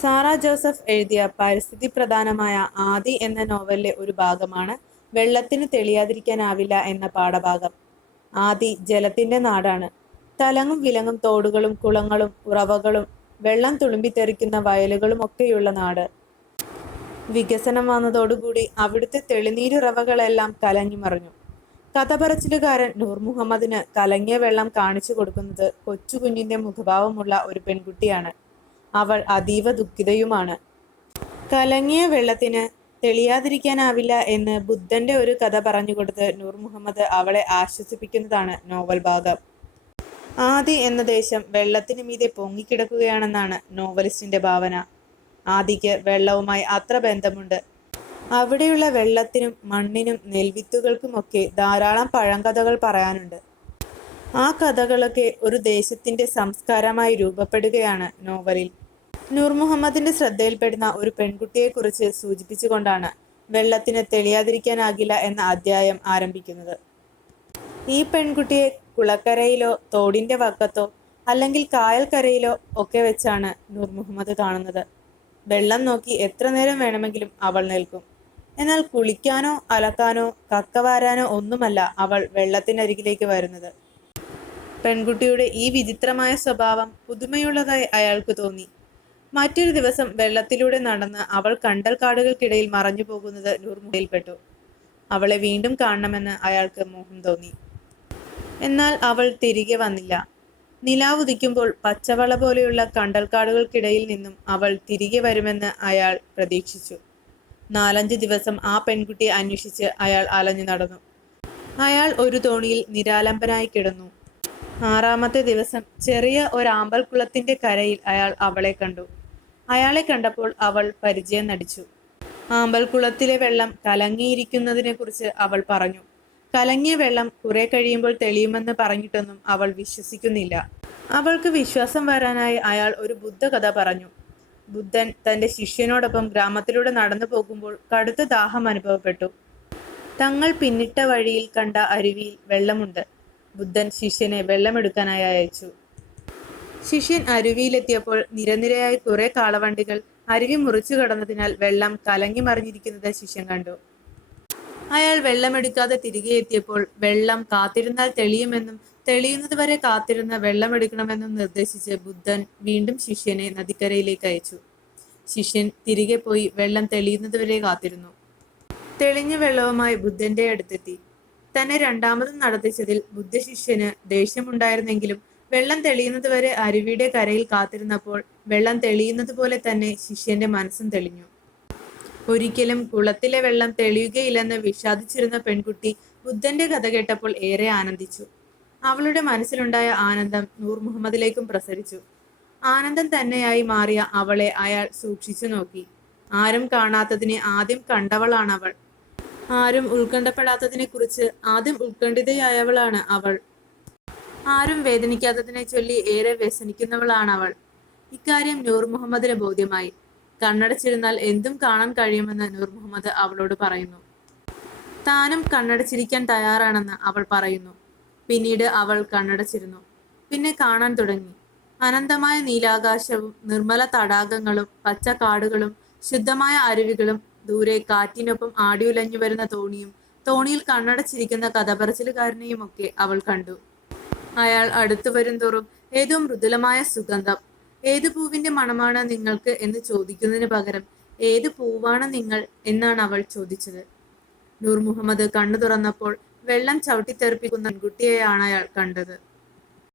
Sara Joseph എഴുതിയ പരിസ്ഥിതി പ്രധാനമായ ആദി എന്ന നോവലിലെ ഒരു ഭാഗമാണ് വെള്ളത്തിന് തെളിയാതിരിക്കാനാവില്ല എന്ന പാഠഭാഗം. ആദി ജലത്തിന്റെ നാടാണ്. തലങ്ങും വിലങ്ങും തോടുകളും കുളങ്ങളും ഉറവകളും വെള്ളം തുളുമ്പിത്തെറിക്കുന്ന വയലുകളുമൊക്കെയുള്ള നാട്. വികസനം വന്നതോടുകൂടി അവിടുത്തെ തെളിനീരുറവകളെല്ലാം കലങ്ങിമറിഞ്ഞു. കഥപറച്ചിലുകാരൻ നൂർമുഹമ്മദിന് കലങ്ങിയ വെള്ളം കാണിച്ചു കൊടുക്കുന്നത് കൊച്ചുകുഞ്ഞിന്റെ മുഖഭാവമുള്ള ഒരു പെൺകുട്ടിയാണ്. അവൾ അതീവ ദുഃഖിതയുമാണ്. കലങ്ങിയ വെള്ളത്തിന് തെളിയാതിരിക്കാനാവില്ല എന്ന് ബുദ്ധന്റെ ഒരു കഥ പറഞ്ഞുകൊടുത്ത് നൂർ മുഹമ്മദ് അവളെ ആശ്വസിപ്പിക്കുന്നതാണ് നോവൽ ഭാഗം. ആദി എന്ന ദേശം വെള്ളത്തിന് മീതെ പൊങ്ങിക്കിടക്കുകയാണെന്നാണ് നോവലിസ്റ്റിന്റെ ഭാവന. ആദിക്ക് വെള്ളവുമായി അത്ര ബന്ധമുണ്ട്. അവിടെയുള്ള വെള്ളത്തിനും മണ്ണിനും നെൽവിത്തുകൾക്കുമൊക്കെ ധാരാളം പഴങ്കഥകൾ പറയാനുണ്ട്. ആ കഥകളൊക്കെ ഒരു ദേശത്തിന്റെ സംസ്കാരമായി രൂപപ്പെടുകയാണ് നോവലിൽ. നൂർമുഹമ്മദിന്റെ ശ്രദ്ധയിൽപ്പെടുന്ന ഒരു പെൺകുട്ടിയെക്കുറിച്ച് സൂചിപ്പിച്ചുകൊണ്ടാണ് വെള്ളത്തിന് തെളിയാതിരിക്കാനാകില്ല എന്ന അധ്യായം ആരംഭിക്കുന്നത്. ഈ പെൺകുട്ടിയെ കുളക്കരയിലോ തോടിന്റെ വക്കത്തോ അല്ലെങ്കിൽ കായൽക്കരയിലോ ഒക്കെ വെച്ചാണ് നൂർ മുഹമ്മദ് കാണുന്നത്. വെള്ളം നോക്കി എത്ര നേരം വേണമെങ്കിലും അവൾ നിൽക്കും. എന്നാൽ കുളിക്കാനോ അലക്കാനോ കക്കവാരാനോ ഒന്നുമല്ല അവൾ വെള്ളത്തിനരികിലേക്ക് വരുന്നത്. പെൺകുട്ടിയുടെ ഈ വിചിത്രമായ സ്വഭാവം പുതുമയുള്ളതായി അയാൾക്ക് തോന്നി. മറ്റൊരു ദിവസം വെള്ളത്തിലൂടെ നടന്ന് അവൾ കണ്ടൽ കാടുകൾക്കിടയിൽ മറഞ്ഞു പോകുന്നത് നൂർമുഖയിൽപ്പെട്ടു അവളെ വീണ്ടും കാണണമെന്ന് അയാൾക്ക് മോഹം തോന്നി. എന്നാൽ അവൾ തിരികെ വന്നില്ല. നിലാവുദിക്കുമ്പോൾ പച്ചവള പോലെയുള്ള കണ്ടൽക്കാടുകൾക്കിടയിൽ നിന്നും അവൾ തിരികെ വരുമെന്ന് അയാൾ പ്രതീക്ഷിച്ചു. നാലഞ്ച് ദിവസം ആ പെൺകുട്ടിയെ അന്വേഷിച്ച് അയാൾ അലഞ്ഞു നടന്നു. അയാൾ ഒരു തോണിയിൽ നിരാലംബനായി കിടന്നു. ആറാമത്തെ ദിവസം ചെറിയ ഒരാമ്പൽക്കുളത്തിന്റെ കരയിൽ അയാൾ അവളെ കണ്ടു. അയാളെ കണ്ടപ്പോൾ അവൾ പരിചയം നടിച്ചു. ആമ്പൽക്കുളത്തിലെ വെള്ളം കലങ്ങിയിരിക്കുന്നതിനെക്കുറിച്ച് അവൾ പറഞ്ഞു. കലങ്ങിയ വെള്ളം കുറെ കഴിയുമ്പോൾ തെളിയുമെന്ന് പറഞ്ഞിട്ടൊന്നും അവൾ വിശ്വസിക്കുന്നില്ല. അവൾക്ക് വിശ്വാസം വരാനായി അയാൾ ഒരു ബുദ്ധ കഥ പറഞ്ഞു. ബുദ്ധൻ തന്റെ ശിഷ്യനോടൊപ്പം ഗ്രാമത്തിലൂടെ നടന്നു പോകുമ്പോൾ കടുത്ത ദാഹം അനുഭവപ്പെട്ടു. തങ്ങൾ പിന്നിട്ട വഴിയിൽ കണ്ട അരുവിയിൽ വെള്ളമുണ്ട്. ബുദ്ധൻ ശിഷ്യനെ വെള്ളമെടുക്കാനായി അയച്ചു. ശിഷ്യൻ അരുവിയിലെത്തിയപ്പോൾ നിരനിരയായി കുറെ കാളവണ്ടികൾ അരുവി മുറിച്ചു കടന്നതിനാൽ വെള്ളം കലങ്ങി മറിഞ്ഞിരിക്കുന്നത് ശിഷ്യൻ കണ്ടു. അയാൾ വെള്ളമെടുക്കാതെ തിരികെ എത്തിയപ്പോൾ വെള്ളം കാത്തിരുന്നാൽ തെളിയുമെന്നും തെളിയുന്നത് വരെ കാത്തിരുന്ന വെള്ളമെടുക്കണമെന്നും നിർദ്ദേശിച്ച് ബുദ്ധൻ വീണ്ടും ശിഷ്യനെ നദിക്കരയിലേക്ക് അയച്ചു. ശിഷ്യൻ തിരികെ പോയി വെള്ളം തെളിയുന്നത് വരെ കാത്തിരുന്നു. തെളിഞ്ഞ വെള്ളവുമായി ബുദ്ധന്റെ അടുത്തെത്തി. തന്നെ രണ്ടാമതും നടത്തിച്ചതിൽ ബുദ്ധശിഷ്യന് ദേഷ്യമുണ്ടായിരുന്നെങ്കിലും വെള്ളം തെളിയുന്നത് വരെ അരുവിയുടെ കരയിൽ കാത്തിരുന്നപ്പോൾ വെള്ളം തെളിയുന്നത് പോലെ തന്നെ ശിഷ്യന്റെ മനസ്സും തെളിഞ്ഞു. ഒരിക്കലും കുളത്തിലെ വെള്ളം തെളിയുകയില്ലെന്ന് വിഷാദിച്ചിരുന്ന പെൺകുട്ടി ബുദ്ധന്റെ കഥ കേട്ടപ്പോൾ ഏറെ ആനന്ദിച്ചു. അവളുടെ മനസ്സിലുണ്ടായ ആനന്ദം നൂർ മുഹമ്മദിലേക്കും പ്രസരിച്ചു. ആനന്ദം തന്നെയായി മാറിയ അവളെ അയാൾ സൂക്ഷിച്ചു നോക്കി ആരും കാണാത്തതിനെ ആദ്യം കണ്ടവളാണവൾ. ആരും ഉത്കണ്ഠപ്പെടാത്തതിനെ കുറിച്ച് ആദ്യം ഉത്കണ്ഠിതയായവളാണ് അവൾ. ആരും വേദനിക്കാത്തതിനെ ചൊല്ലി ഏറെ വ്യസനിക്കുന്നവളാണ് അവൾ ഇക്കാര്യം നൂർ മുഹമ്മദിന് ബോധ്യമായി. കണ്ണടച്ചിരുന്നാൽ എന്തും കാണാൻ കഴിയുമെന്ന് നൂർ മുഹമ്മദ് അവളോട് പറയുന്നു. താനും കണ്ണടച്ചിരിക്കാൻ തയ്യാറാണെന്ന് അവൾ പറയുന്നു. പിന്നീട് അവൾ കണ്ണടച്ചിരുന്നു. പിന്നെ കാണാൻ തുടങ്ങി. അനന്തമായ നീലാകാശവും നിർമ്മല തടാകങ്ങളും പച്ചക്കാടുകളും ശുദ്ധമായ അരുവികളും ദൂരെ കാറ്റിനൊപ്പം ആടിയുലഞ്ഞു വരുന്ന തോണിയും തോണിയിൽ കണ്ണടച്ചിരിക്കുന്ന കഥപറച്ചിലുകാരനെയും ഒക്കെ അവൾ കണ്ടു. അയാൾ അടുത്തു വരുംതോറും ഏതോ മൃദുലമായ സുഗന്ധം. ഏത് പൂവിന്റെ മണമാണ് നിങ്ങൾക്ക് എന്ന് ചോദിക്കുന്നതിന് പകരം ഏത് പൂവാണ് നിങ്ങൾ എന്നാണ് അവൾ ചോദിച്ചത്. നൂർ മുഹമ്മദ് കണ്ണു തുറന്നപ്പോൾ വെള്ളം ചവിട്ടിത്തെറിപ്പിക്കുന്ന പെൺകുട്ടിയെയാണ് അയാൾ കണ്ടത്.